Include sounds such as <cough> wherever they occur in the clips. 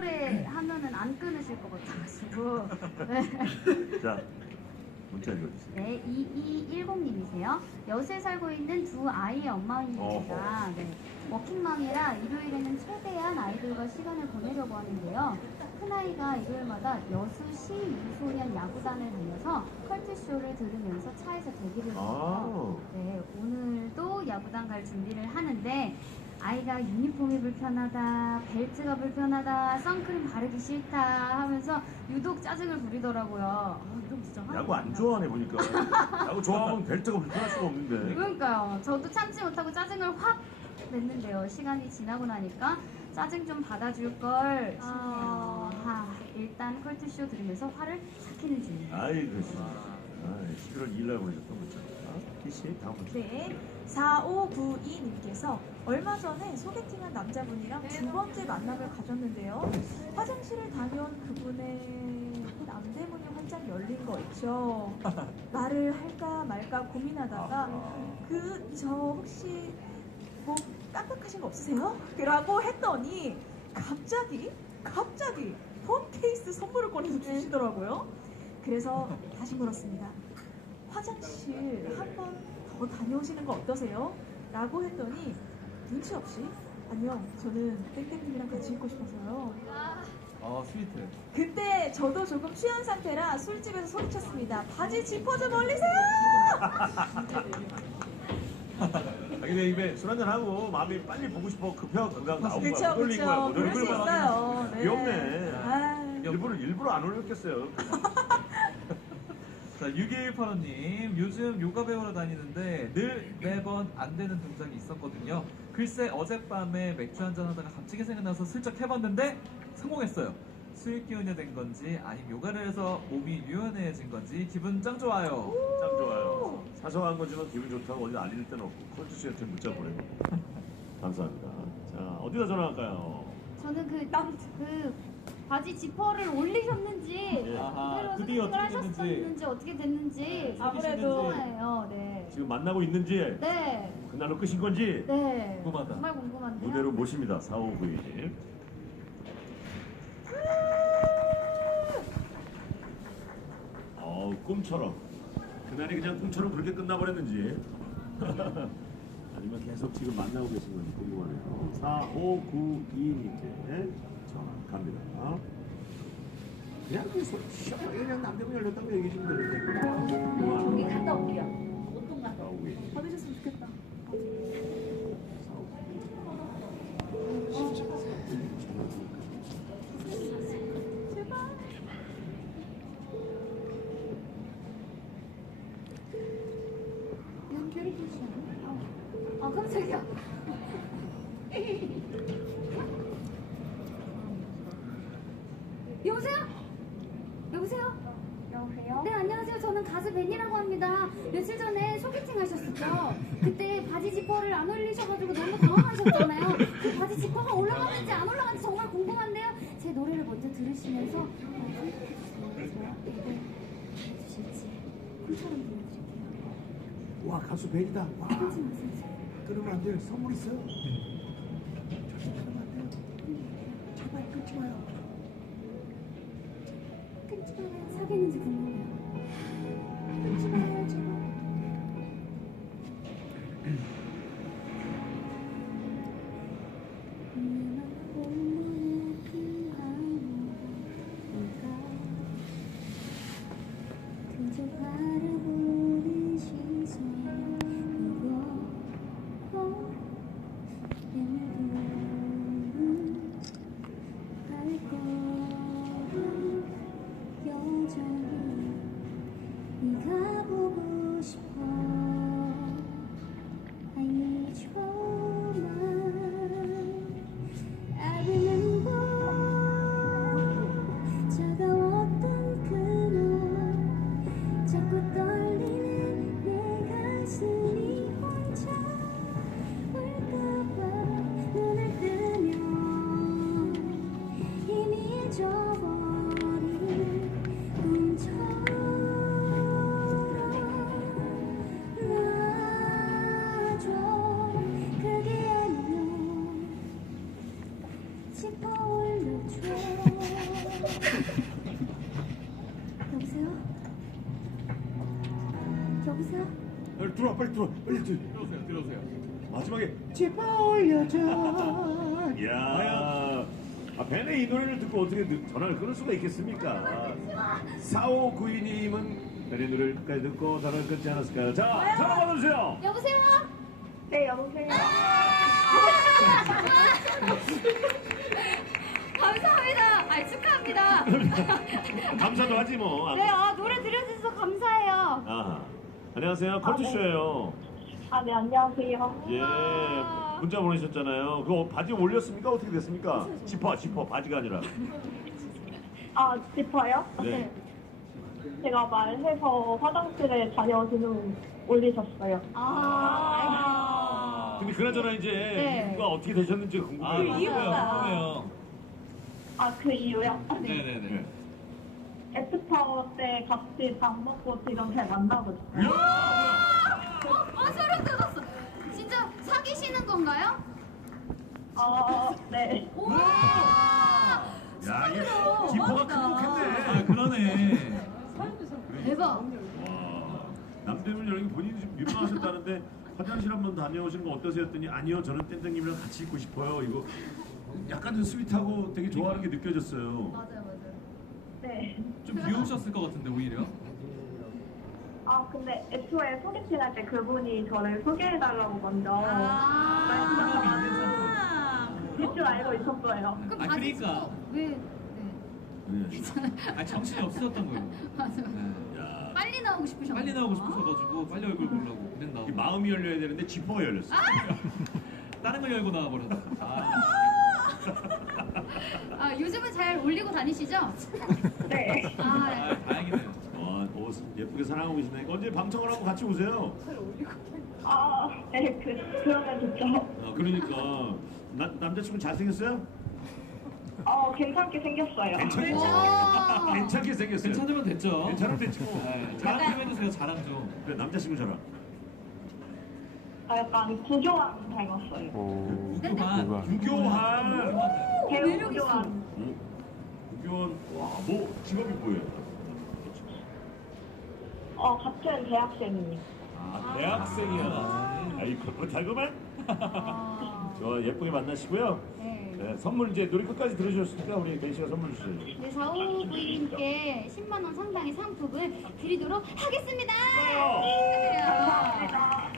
오래 하면은 안 끊으실 것 같아가지고. 네. <laughs> 자, 문자 읽어주세요. 네, 2210님이세요. 여수에 살고 있는 두 아이의 엄마입니다. 네. 워킹맘이라 일요일에는 최대한 아이들과 시간을 보내려고 하는데요. 큰아이가 일요일마다 여수시 유소년 야구단을 다녀서 컬투쇼를 들으면서 차에서 대기를. 아, 네, 오늘도 야구단 갈 준비를 하는데 아이가 유니폼이 불편하다, 벨트가 불편하다, 선크림 바르기 싫다 하면서 유독 짜증을 부리더라고요. 아, 이런 진짜 야구 안 좋아하네 보니까. <laughs> 야구 좋아하면 벨트가 불편할 수가 없는데. 그러니까요. 저도 참지 못하고 짜증을 확 냈는데요. 시간이 지나고 나니까 짜증 좀 받아줄 걸 싶네요. 아, 일단 컬투쇼 들으면서 화를 삭히는 중이에요. 아이 그렇지. 아, 11월 2일 날 보내셨던 문자. 네. 4592님께서 얼마 전에 소개팅한 남자분이랑 두 번째 만남을 가졌는데요. 화장실을 다녀온 그분의 남대문이 활짝 열린 거 있죠. <laughs> 말을 할까 말까 고민하다가 그 저 혹시 뭐 깜빡하신 거 없으세요? 라고 했더니 갑자기 갑자기 폰 케이스 선물을 꺼내서 주시더라고요. 그래서 다시 물었습니다. 화장실 한 번 더 다녀오시는 거 어떠세요? 라고 했더니 눈치 없이 아니요 저는 땡땡님이랑 같이 있고 싶어서요. 아 스위트. 그때 저도 조금 취한 상태라 술집에서 소리쳤습니다. 바지 지퍼 좀 올리세요! 자기네 입에 술 한잔 하고 마음이 빨리 보고 싶어 급해서 그냥 나온 거야. 그쵸 못 올린 거야. 그쵸 못 그럴 올린 수 거야. 있어요. 네. 귀엽네. 아, 일부러 일부러 안 올렸겠어요. <laughs> 자 6185님 요즘 요가 배우러 다니는데 늘 매번 안 되는 동작이 있었거든요. 글쎄 어젯밤에 맥주 한잔 하다가 갑자기 생각나서 슬쩍 해봤는데 성공했어요. 수익 기운이 된 건지 아니면 요가를 해서 몸이 유연해진 건지 기분 짱 좋아요. 참 좋아요. 사소한 거지만 기분 좋다고 어디 알릴 데는 없고 컬투 씨한테 문자 보내고. 감사합니다. 자 어디다 전화할까요? 저는 그, 그 바지 지퍼를 올리셨는지 예. 아하, 그대로 그뒤 선택을 어떻게 됐는지. 하셨었는지 어떻게 됐는지 아무래도 궁금해요. 네. 지금 만나고 있는지 네. 그날로 끝인 건지 네. 궁금하다. 정말 궁금한데요. 무대로 모십니다. 4591. 어 꿈처럼 그날이 그냥 꿈처럼 그렇게 끝나버렸는지 <laughs> 아니면 계속 지금 만나고 계신 건지 궁금하네요. 4592님께 전화 갑니다. 그냥 그 소- 시원하게 그냥 남대문 열렸다고 얘기해 주면 되는데. 저기 갔다 올게요. 옷좀 갔다 올게요. 4592. 받으셨으면 좋겠다. 아, 깜짝이야. <laughs> 여보세요? 여보세요? 여보세요? 네, 안녕하세요. 저는 가수 벤이라고 합니다. 며칠 전에 소개팅 하셨었죠? 그때 바지 지퍼를 안 올리셔가지고 너무 당황하셨잖아요. 그 바지 지퍼가 올라가는지 안 올라가는지 정말 궁금한데요. 제 노래를 먼저 들으시면서 어, 선택해주세요. 이거 해주실지 꿈처럼 들려드릴게요. 와 가수 벤이다. 와 끊지 마세요. 그러면 안 돼요. 선물 있어요. 절대 안 돼요. 제발 끊지 마요. 마요. 사귀는지 궁금해요. 여보세요? 빨리 들어와 빨리 들어와 빨리 들어. 들어오세요, 들어오세요. 마지막에 짚어 올려줘. 이야. 아, 벤의 이 노래를 듣고 어떻게 늦- 전화를 끊을 수가 있겠습니까? 4592님은 벤의 노래를 끝까지 듣고 전화를 끊지 않았을까요? 자, 전화 받아주세요. 여보세요? 네, 여보세요. <laughs> 감사합니다. 아 축하합니다. <laughs> 감사도 하지 뭐. 네, 아 노래 들려주셔서 감사해요. 아하. 안녕하세요. 컬투쇼예요. 아, 네, 안녕하세요. 예. 문자 보내셨잖아요. 그거 바지 올렸습니까? 어떻게 됐습니까? 지퍼, 지퍼. 바지가 아니라. 아, 지퍼요? 네. 제가 말해서 화장실에 다녀오신 후 올리셨어요. 아, 근데 그나저나 이제 네. 이유가 어떻게 되셨는지 아, 궁금해요. 궁금해요, 궁금해요. 아, 그 이유요? 네 네네. 네. 에스퍼 때 같이 밥 먹고 지금 잘 만나고 있어요. 아 소름 돋았어. 진짜 사귀시는 건가요? 아, 네. 우와! 야, 이 지퍼가 극복했네. 아, 그러네. 대박. 와, 남대문 여기 본인이 좀 민망하셨다는데 화장실 한번 다녀오신 거 어떠세요? 했더니 아니요 저는 땡땡님이랑 같이 있고 싶어요 이거 약간 좀 스윗하고 되게 좋아하는 게 느껴졌어요 맞아요, 맞아요. 네. 좀 귀여우셨을 것 같은데, 오히려. 아, 근데 애초에 소개팅 할 때 그분이 저를 소개해달라고 먼저 아. 말씀하셔가지고 대충 알고 있었어요. 그럼 아, 바지 그러니까. 왜? 네, 네. 아, 정신이 없으셨던 거예요. 맞아요. 네. 야, 빨리 나오고 싶으셨나? 빨리 나오고 싶으셔가지고, 빨리 얼굴 보려고. 그랬나 이. 마음이 열려야 되는데 지퍼가 열렸어 <laughs> 다른 걸 열고 나와버렸어. 아, 아 요즘은 잘 올리고 다니시죠? <laughs> 네. 아, 아, 다행이네요. 와, 옷 예쁘게 사랑하고 계시네 언제 방청을 하고 같이 오세요 아, 네, 그, 그러면 좋죠. 어, 그러니까 나, 남자친구 잘생겼어요? 어, 괜찮게 생겼어요. 괜찮게 와. 괜찮게 생겼어요 괜찮으면 됐죠. 괜찮으면 됐지 뭐 네, 자랑 좀 해주세요, 자랑 좀. 그래 남자친구 자랑 아, 약간 구교환 닮았어요. 구교만. 구교환 배우 매력 있어. 구교환. 오, 구교환 와 뭐 직업이 뭐예요? 어, 같은 대학생이에요. 아 대학생이야 아이 그거 달고만 아, <laughs> 저 예쁘게 만나시고요 네. 네, 선물 이제 노래 끝까지 들으셨으니까 우리 벤 씨가 선물 주세요 네, 45부님께 10만 원 상당의 상품을 드리도록 하겠습니다. 축하드려요.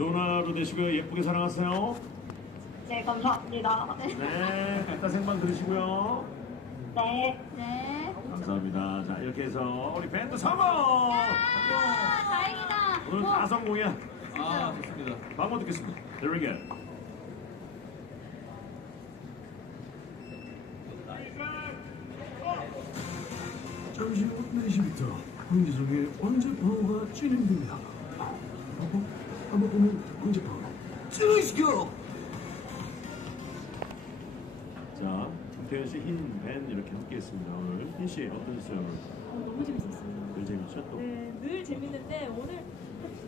네. 좋은 하루 되시고요 예쁘게 사랑하세요 네, 감사합니다. 네 이따 생방 들으시고요 네. 네. 감사합니다 자 이렇게 해서 우리 밴드 성공 아, 다행이다. 오늘 뭐, 다 성공이야 아, 좋습니다. 방법 듣겠습니다 There we go 잠시 후 4시부터 황지성의 왕제파워가 진행됩니다. 한번 보면 왕제파워. 찌르시고. 자 김태현 씨흰 밴 이렇게 함께 했습니다 오늘 흰씨 어떠셨어요 오늘? 너무 재밌었어요. 늘 재밌죠 또? 네, 늘 재밌는데 오늘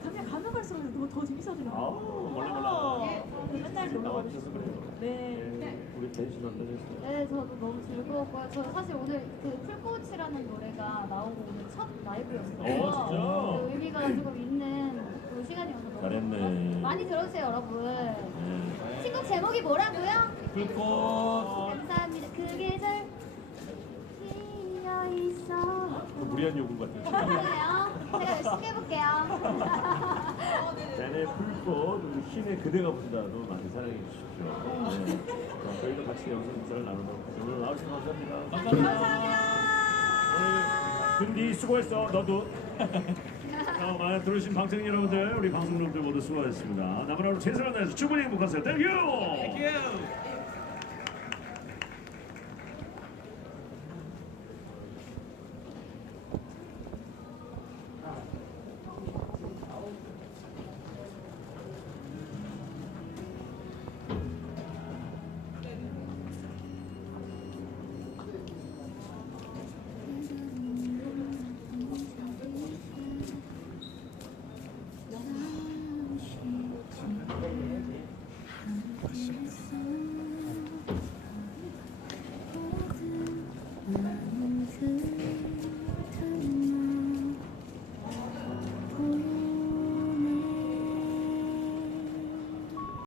가면 가면 갈수록 너무 더 재밌어지는 아우, 것 몰라, 같아요. 몰라. 네, 맨날 놀러 가고 나와주셔서 싶어요. 그래요 네. 네, 우리 벤 씨는 어떠셨어요? 네, 저도 너무 즐거웠고요. 저 사실 오늘 그 풀꽃이라는 노래가 나오고 오늘 첫 라이브였어요. 어, 진짜? 그 의미가 조금 있는 그 너무 잘했네. 많이 들어주세요, 여러분. 네. 신곡 제목이 뭐라고요? 불꽃. 감사합니다. 그 계절 피어 있어. 그 무리한 요구 같은 그래요? 제가 열심히 해볼게요. <laughs> 풀꽃 우리 흰의 그대가 본다도 많이 사랑해 주십시오 네. 자, 저희도 같이 영상 인사를 나누도록 하겠습니다 오늘 나와주셔서 감사합니다 감사합니다. 오늘 근디 수고했어 너도 <laughs> 어, 많이 들어주신 방청 여러분들 우리 방송놈들 모두 수고하셨습니다. 남은 하루 최선을 다해서 충분히 행복하세요 땡큐 you.